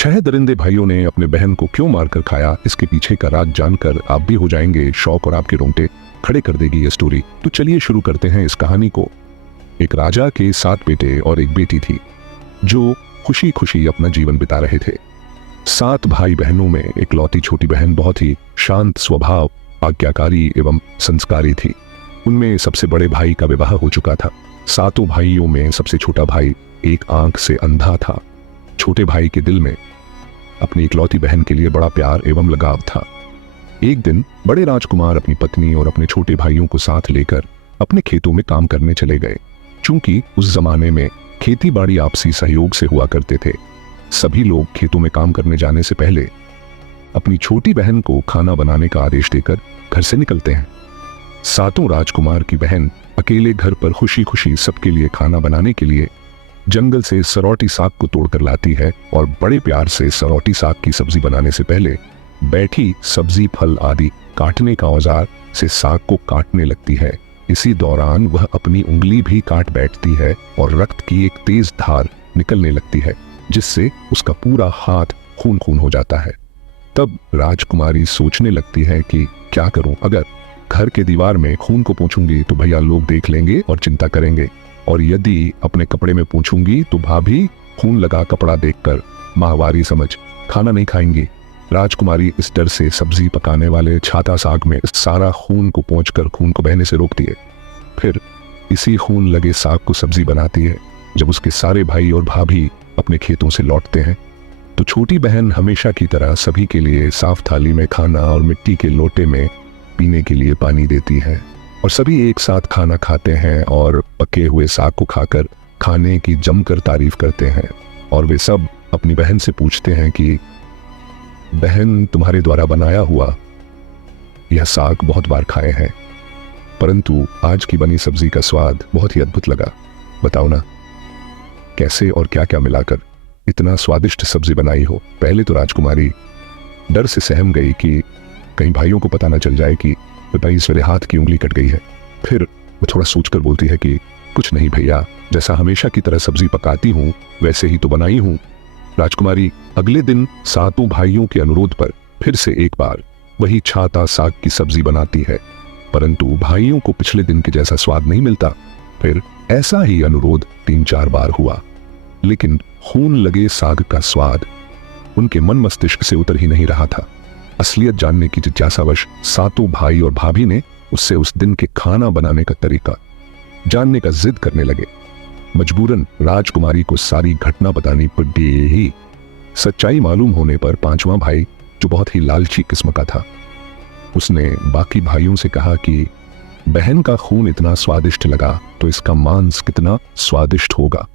छह दरिंदे भाइयों ने अपने बहन को क्यों मारकर खाया, इसके पीछे का राज जानकर आप भी हो जाएंगे शौक और आपके रोंगटे खड़े कर देगी ये स्टोरी। तो चलिए शुरू करते हैं इस कहानी को। एक राजा के 7 बेटे और एक बेटी थी जो खुशी खुशी अपना जीवन बिता रहे थे। 7 भाई बहनों में इकलौती छोटी बहन बहुत ही शांत स्वभाव, आज्ञाकारी एवं संस्कारी थी। उनमें सबसे बड़े भाई का विवाह हो चुका था। 7 भाइयों में सबसे छोटा भाई एक आंख से अंधा था। छोटे भाई के दिल में अपनी इकलौती बहन के लिए बड़ा प्यार एवं लगाव था। एक दिन बड़े राजकुमार अपनी पत्नी और अपने छोटे भाइयों को साथ लेकर अपने खेतों में काम करने चले गए। चूंकि उस जमाने में खेती बाड़ी आपसी सहयोग से हुआ करते थे, सभी लोग खेतों में काम करने जाने से पहले अपनी छोटी बहन को खाना बनाने का आदेश देकर घर से निकलते हैं। 7 राजकुमार की बहन अकेले घर पर खुशी खुशी सबके लिए खाना बनाने के लिए जंगल से सरौटी साग को तोड़कर लाती है और बड़े प्यार से सरौटी साग की सब्जी बनाने से पहले बैठी सब्जी फल आदि काटने का औजार से साग को काटने लगती है। इसी दौरान वह अपनी उंगली भी काट बैठती है और रक्त की एक तेज धार निकलने लगती है, जिससे उसका पूरा हाथ खून खून हो जाता है। तब राजकुमारी सोचने लगती है कि क्या करूं, अगर घर के दीवार में खून को पोंछूंगी तो भैया लोग देख लेंगे और चिंता करेंगे, और यदि अपने कपड़े में पोंछूंगी तो भाभी खून लगा कपड़ा देखकर माहवारी समझ खाना नहीं खाएंगी। राजकुमारी इस डर से सब्जी पकाने वाले छाता साग में सारा खून को पोंछकर खून को बहने से रोकती है। फिर इसी खून लगे साग को सब्जी बनाती है। जब उसके सारे भाई और भाभी अपने खेतों से लौटते हैं तो छोटी बहन हमेशा की तरह सभी के लिए साफ थाली में खाना और मिट्टी के लोटे में पीने के लिए पानी देती है, और सभी एक साथ खाना खाते हैं और पके हुए साग को खाकर खाने की जमकर तारीफ करते हैं। और वे सब अपनी बहन से पूछते हैं कि बहन, तुम्हारे द्वारा बनाया हुआ यह साग बहुत बार खाए हैं, परंतु आज की बनी सब्जी का स्वाद बहुत ही अद्भुत लगा। बताओ ना, कैसे और क्या क्या मिलाकर इतना स्वादिष्ट सब्जी बनाई हो। पहले तो राजकुमारी डर से सहम गई कि कहीं भाइयों को पता ना चल जाए कि भाई इस मेरे हाथ की उंगली कट गई है। फिर वो थोड़ा सोचकर बोलती है कि कुछ नहीं भैया, जैसा हमेशा की तरह सब्जी पकाती हूं वैसे ही तो बनाई हूं। राजकुमारी अगले दिन 7 भाइयों के अनुरोध पर फिर से एक बार वही छाता साग की सब्जी बनाती है, परंतु भाइयों को पिछले दिन के जैसा स्वाद नहीं मिलता। फिर ऐसा ही अनुरोध 3-4 बार हुआ, लेकिन खून लगे साग का स्वाद उनके मन मस्तिष्क से उतर ही नहीं रहा था। असलियत जानने की जिज्ञासावश 7 भाई और भाभी ने उससे उस दिन के खाना बनाने का तरीका जानने का जिद करने लगे। मजबूरन राजकुमारी को सारी घटना बतानी पड़ी। सच्चाई मालूम होने पर 5वां भाई, जो बहुत ही लालची किस्म का था, उसने बाकी भाइयों से कहा कि बहन का खून इतना स्वादिष्ट लगा तो इसका मांस कितना स्वादिष्ट होगा।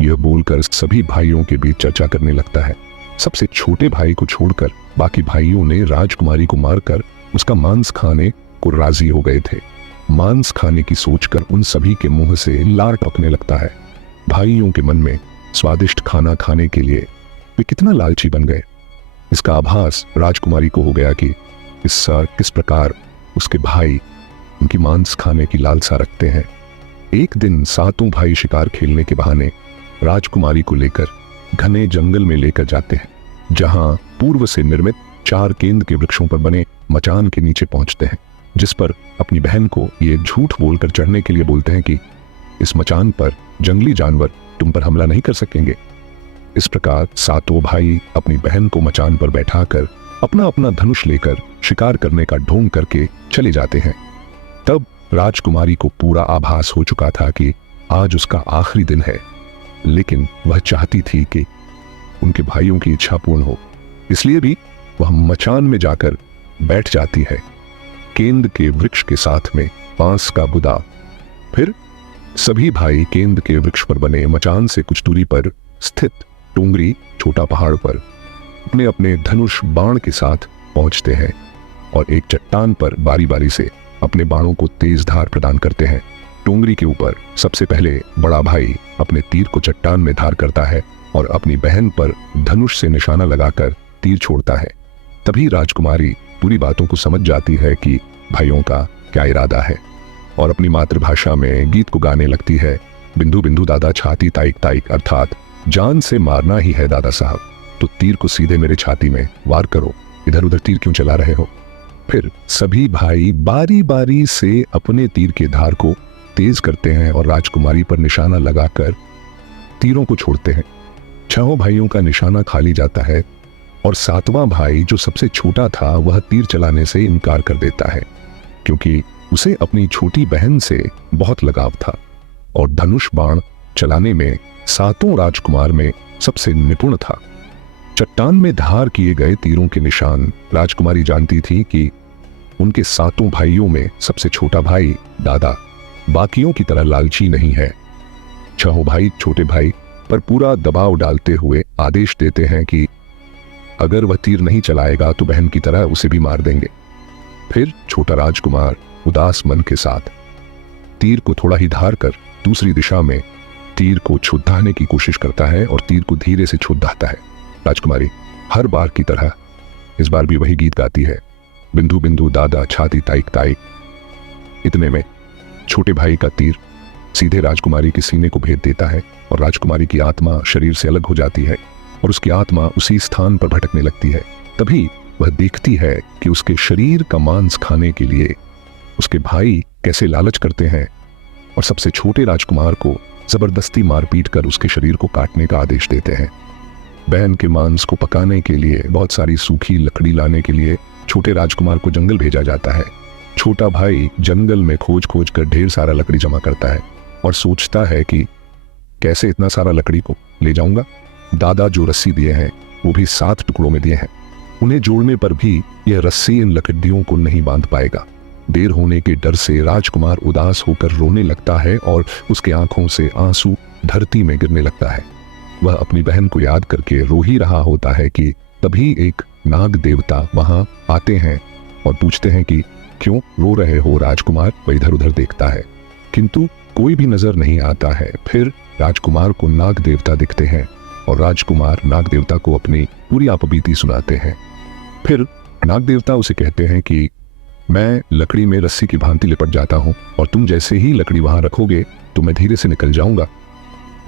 यह बोलकर सभी भाइयों के बीच चर्चा करने लगता है। सबसे छोटे भाई को छोड़कर बाकी भाइयों ने राजकुमारी को मारकर उसका मांस खाने को राजी हो गए थे। मांस खाने की सोचकर उन सभी के मुंह से लार टपकने लगता है। भाइयों के मन में स्वादिष्ट खाना खाने के लिए वे कितना लालची बन गए, इसका आभास राजकुमारी को हो गया कि किस प्रकार उसके भाई उनकी मांस खाने की लालसा रखते हैं। एक दिन 7 भाई शिकार खेलने के बहाने राजकुमारी को लेकर घने जंगल में लेकर जाते हैं, जहां पूर्व से निर्मित 4 केंद्र के वृक्षों पर बने मचान के नीचे पहुंचते हैं, जिस पर अपनी बहन को ये झूठ बोलकर चढ़ने के लिए बोलते हैं कि इस मचान पर जंगली जानवर तुम पर हमला नहीं कर सकेंगे। इस प्रकार 7 भाई अपनी बहन को मचान पर बैठाकर अपना अपना धनुष लेकर शिकार करने का ढोंग करके चले जाते हैं। तब राजकुमारी को पूरा आभास हो चुका था कि आज उसका आखिरी दिन है, लेकिन वह चाहती थी कि उनके भाइयों की इच्छा पूर्ण हो, इसलिए भी वह मचान में जाकर बैठ जाती है, केंद्र के वृक्ष के साथ में बांस का बुदा। फिर सभी भाई केंद्र के वृक्ष पर बने मचान से कुछ दूरी पर स्थित टोंगरी छोटा पहाड़ पर अपने अपने धनुष बाण के साथ पहुंचते हैं और एक चट्टान पर बारी बारी से अपने बाणों को तेज धार प्रदान करते हैं। टोंगरी के ऊपर सबसे पहले बड़ा भाई अपने तीर को चट्टान में धार करता है और अपनी बहन पर धनुष से निशाना लगाकर तीर छोड़ता है। तभी राजकुमारी पूरी बातों को समझ जाती है कि भाइयों का क्या इरादा है, और अपनी मातृभाषा में गीत को गाने लगती है। बिंदु बिंदु दादा छाती ताइक ताइक, अर्थात जान से मारना ही है दादा साहब। तो तीर को सीधे मेरे छाती में वार करो, इधर उधर तीर क्यों चला रहे हो। फिर सभी भाई बारी बारी से अपने तीर के धार को तेज करते हैं और राजकुमारी पर निशाना लगाकर तीरों को छोड़ते हैं। 6 भाइयों का निशाना खाली जाता है और 7वां भाई जो सबसे छोटा था वह तीर चलाने से इनकार कर देता है, क्योंकि उसे अपनी छोटी बहन से बहुत लगाव था और धनुष बाण चलाने में 7 राजकुमार में सबसे निपुण था। चट्टान में धार किए गए तीरों के निशान राजकुमारी जानती थी कि उनके 7 भाइयों में सबसे छोटा भाई दादा बाकियों की तरह लालची नहीं है। 6 भाई छोटे भाई पर पूरा दबाव डालते हुए आदेश देते हैं कि अगर वह तीर नहीं चलाएगा तो बहन की तरह उसे भी मार देंगे। फिर छोटा राजकुमार उदास मन के साथ तीर को थोड़ा ही धार कर दूसरी दिशा में तीर को छुड़ाने की कोशिश करता है और तीर को धीरे से छुड़ाता है। राजकुमारी हर बार की तरह इस बार भी वही गीत गाती है, बिंदु बिंदु दादा छाती ताइक ताइक। इतने में छोटे भाई का तीर सीधे राजकुमारी के सीने को भेद देता है और राजकुमारी की आत्मा शरीर से अलग हो जाती है और उसकी आत्मा उसी स्थान पर भटकने लगती है। तभी वह देखती है कि उसके शरीर का मांस खाने के लिए उसके भाई कैसे लालच करते हैं और सबसे छोटे राजकुमार को जबरदस्ती मारपीट कर उसके शरीर को काटने का आदेश देते हैं। बहन के मांस को पकाने के लिए बहुत सारी सूखी लकड़ी लाने के लिए छोटे राजकुमार को जंगल भेजा जाता है। छोटा भाई जंगल में खोज खोज कर ढेर सारा लकड़ी जमा करता है और सोचता है कि कैसे इतना सारा लकड़ी को ले जाऊंगा। दादा जो रस्सी दिए हैं वो भी 7 टुकड़ों में दिए हैं, उन्हें जोड़ने पर भी यह रस्सी इन लकड़ियों को नहीं बांध पाएगा। देर होने के डर से राजकुमार उदास होकर रोने लगता है और उसके आंखों से आंसू धरती में गिरने लगता है। वह अपनी बहन को याद करके रो ही रहा होता है कि तभी एक नाग देवता वहां आते हैं और पूछते हैं कि क्यों रो रहे हो राजकुमार। वह इधर उधर देखता है किंतु कोई भी नजर नहीं आता है। फिर राजकुमार को नाग देवता दिखते हैं और राजकुमार नाग देवता को अपनी पूरी आपबीती सुनाते हैं। फिर नाग देवता उसे कहते हैं कि मैं लकड़ी में रस्सी की भांति लिपट जाता हूं और तुम जैसे ही लकड़ी वहां रखोगे तो मैं धीरे से निकल जाऊंगा।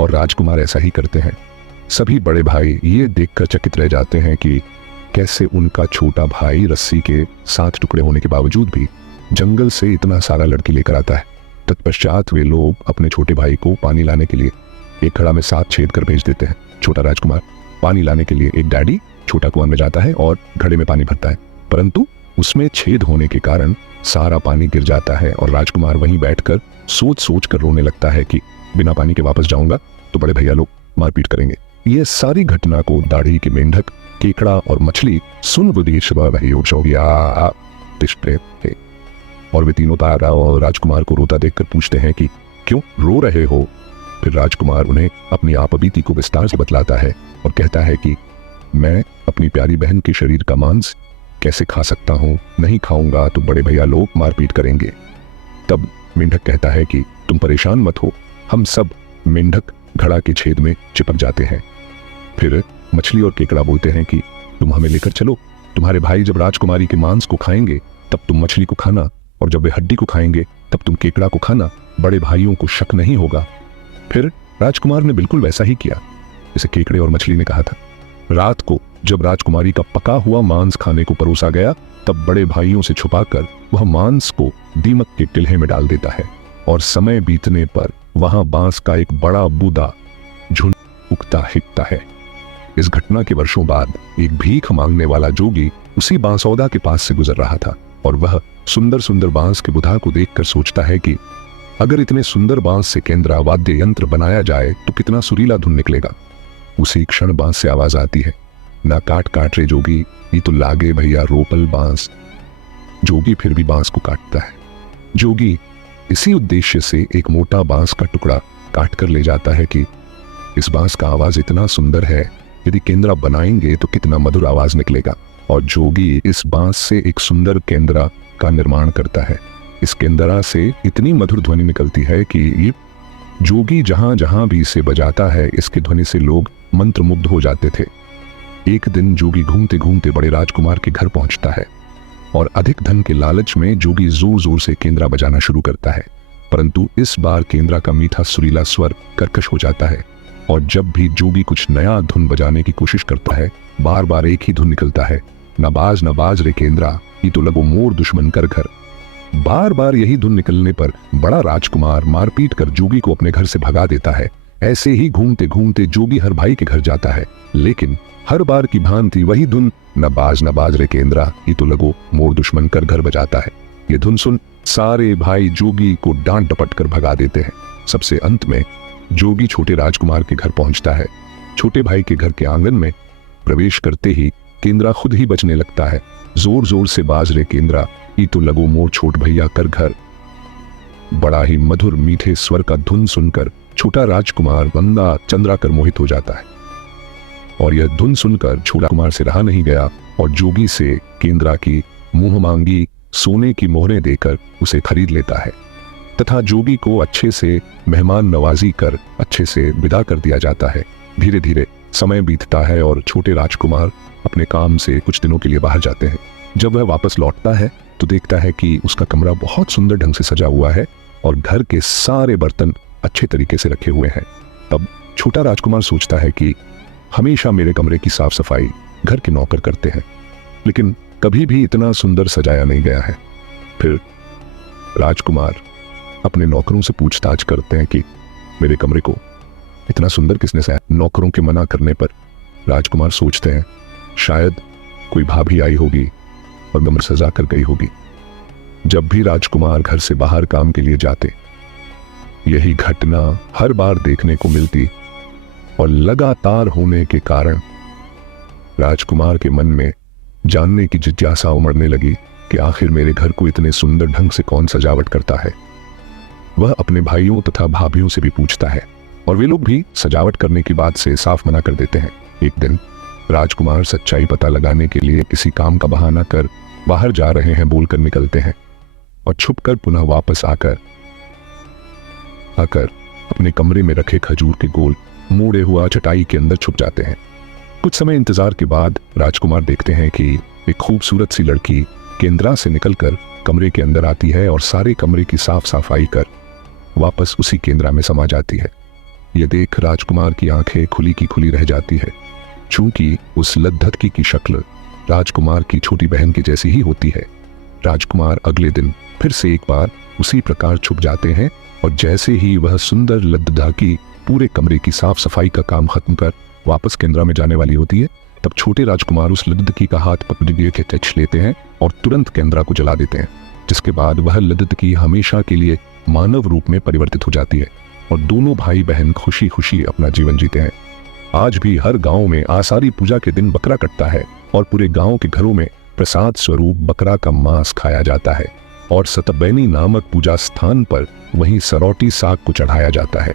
और राजकुमार ऐसा ही करते हैं। सभी बड़े भाई ये देखकर चकित रह जाते हैं कि कैसे उनका छोटा भाई रस्सी के 7 टुकड़े होने के बावजूद भी जंगल से इतना सारा लड़की लेकर आता है। तत्पश्चात वे लोग अपने छोटे भाई को पानी लाने के लिए एक घड़ा में 7 छेद कर भेज देते हैं। छोटा राजकुमार पानी लाने के लिए एक डैडी छोटा कुआं में जाता है और घड़े में पानी भरता है, परंतु उसमें छेद होने के कारण सारा पानी गिर जाता है और राजकुमार वहीं बैठकर सोच सोच कर रोने लगता है कि बिना पानी के वापस जाऊंगा तो बड़े भैया लोग मारपीट करेंगे। यह सारी घटना को दाढ़ी के मेंढक, केकड़ा और मछली सुन थे और वे तीनों तारा और राजकुमार को रोता देखकर पूछते हैं कि क्यों रो रहे हो। फिर राजकुमार उन्हें अपनी आपबीती को विस्तार से बतलाता है और कहता है कि मैं अपनी प्यारी बहन के शरीर का मांस कैसे खा सकता हूं, नहीं खाऊंगा तो बड़े भैया लोग मारपीट करेंगे। तब मेंढक कहता है कि तुम परेशान मत हो, हम सब मेंढक घड़ा के छेद में चिपक जाते हैं। फिर मछली और केकड़ा बोलते हैं कि तुम हमें लेकर चलो, तुम्हारे भाई जब राजकुमारी के मांस को खाएंगे तब तुम मछली को खाना और जब वे हड्डी को खाएंगे तब तुम केकड़ा को खाना, बड़े भाइयों को शक नहीं होगा। फिर राजकुमार ने बिल्कुल वैसा ही किया जैसे केकड़े और मछली ने कहा था। रात को जब राजकुमारी का पका हुआ मांस खाने को परोसा गया तब बड़े भाइयों से छुपाकर वह मांस को दीमक के टिल्हे में डाल देता है और समय बीतने पर वहां बांस का एक बड़ा बूदा झुंड उगता हिकता है। इस घटना के वर्षों बाद एक भीख मांगने वाला जोगी उसी बांसौदा के पास से गुजर रहा था और वह सुंदर सुंदर बांस के बुधा को देखकर सोचता है कि अगर इतने सुंदर बांस से केंद्रा वाद्य यंत्र बनाया जाए तो कितना सुरीला धुन निकलेगा। उसी क्षण बांस से आवाज आती है, ना काट काट रे जोगी, ये तो लागे भैया रोपल बांस। जोगी फिर भी बांस को काटता है। जोगी इसी उद्देश्य से एक मोटा बांस का टुकड़ा काट कर ले जाता है कि इस बांस का आवाज इतना सुंदर है, यदि केंद्रा बनाएंगे तो कितना मधुर आवाज निकलेगा। और जोगी इस बांस से एक सुंदर केंद्रा का निर्माण करता है। इस केंद्रा से इतनी मधुर ध्वनि निकलती है कि जोगी जहां जहां भी इसे बजाता है इसकी ध्वनि से लोग मंत्रमुग्ध हो जाते थे। एक दिन जोगी घूमते घूमते बड़े राजकुमार के घर पहुंचता है और अधिक धन के लालच में जोगी जोर जोर से केंद्रा बजाना शुरू करता है, परंतु इस बार केंद्रा का मीठा सुरीला स्वर कर्कश हो जाता है और जब भी जोगी कुछ नया धुन बजाने की कोशिश करता है, बार बार एक ही धुन निकलता है, न बाज रे केंद्रा, ये तो लगो मोर दुश्मन कर घर। बार बार यही धुन निकलने पर बड़ा राजकुमार मारपीट कर जोगी को अपने घर से भगा देता है। ऐसे ही घूमते घूमते जोगी हर भाई के घर जाता है, लेकिन हर बार की भांति वही धुन न बाज रे केंद्रा, ये तो लगो मोर दुश्मन कर घर बजाता है। ये धुन सुन सारे भाई जोगी को डांट डपट कर भगा देते हैं। सबसे अंत में जोगी छोटे राजकुमार के घर पहुंचता है। छोटे भाई के घर के आंगन में प्रवेश करते ही केंद्रा खुद ही बजने लगता है। जोर जोर से बाज रे केंद्रा, ई तो लगो मोर छोट भैया कर घर। बड़ा ही मधुर मीठे स्वर का धुन सुनकर छोटा राजकुमार वंदा चंद्रा कर मोहित हो जाता है। और यह धुन सुनकर छोटा कुमार से रहा नहीं गया और जोगी से केंद्रा की मुंह मांगी सोने की मोहरें देकर उसे खरीद लेता है तथा जोगी को अच्छे से मेहमान नवाजी कर अच्छे से विदा कर दिया जाता है। धीरे धीरे समय बीतता है और छोटे राजकुमार अपने काम से कुछ दिनों के लिए बाहर जाते हैं। जब वह वापस लौटता है तो देखता है कि उसका कमरा बहुत सुंदर ढंग से सजा हुआ है और घर के सारे बर्तन अच्छे तरीके से रखे हुए हैं। तब छोटा राजकुमार सोचता है कि हमेशा मेरे कमरे की साफ सफाई घर के नौकर करते हैं, लेकिन कभी भी इतना सुंदर सजाया नहीं गया है। फिर राजकुमार अपने नौकरों से पूछताछ करते हैं कि मेरे कमरे को इतना सुंदर किसने सजाया। नौकरों के मना करने पर राजकुमार सोचते हैं शायद कोई भाभी आई होगी और कमरा सजा कर गई होगी। जब भी राजकुमार घर से बाहर काम के लिए जाते, यही घटना हर बार देखने को मिलती और लगातार होने के कारण राजकुमार के मन में जानने की जिज्ञासा उमड़ने लगी कि आखिर मेरे घर को इतने सुंदर ढंग से कौन सजावट करता है। वह अपने भाइयों तथा भाभियों से भी पूछता है और वे लोग भी सजावट करने की बात से साफ मना कर देते हैं। एक दिन राजकुमार सच्चाई पता लगाने के लिए किसी काम का बहाना कर बाहर जा रहे हैं बोलकर निकलते हैं और छुपकर पुनः वापस आकर अपने कमरे में रखे खजूर के गोल मोड़े हुआ चटाई के अंदर छुप जाते हैं। कुछ समय इंतजार के बाद राजकुमार देखते हैं कि एक खूबसूरत सी लड़की केंद्रा से निकलकर कमरे के अंदर आती है और सारे कमरे की साफ सफाई कर वापस उसी केंद्रा में समा जाती है। यह देख राजकुमार की आंखें खुली की खुली रह जाती है। चूंकि उस लद्दतकी की शक्ल राजकुमार की छोटी बहन की जैसी ही होती है, राजकुमार अगले दिन फिर से एक बार उसी प्रकार छुप जाते हैं और जैसे ही वह सुंदर लद्दतकी पूरे कमरे की साफ सफाई का काम खत्म कर वापस केंद्रा में जाने वाली होती है, तब छोटे राजकुमार उस लद्दतकी का हाथ पकड़ के टच लेते हैं और तुरंत केंद्रा को जला देते हैं, जिसके बाद वह लद्दतकी हमेशा के लिए मानव रूप में परिवर्तित हो जाती है और दोनों भाई बहन खुशी खुशी अपना जीवन जीते हैं। आज भी हर गांव में आषाढ़ी पूजा के दिन बकरा कटता है और पूरे गांव के घरों में प्रसाद स्वरूप बकरा का मांस खाया जाता है और सतबैनी नामक पूजा स्थान पर वहीं सरौटी साग को चढ़ाया जाता है।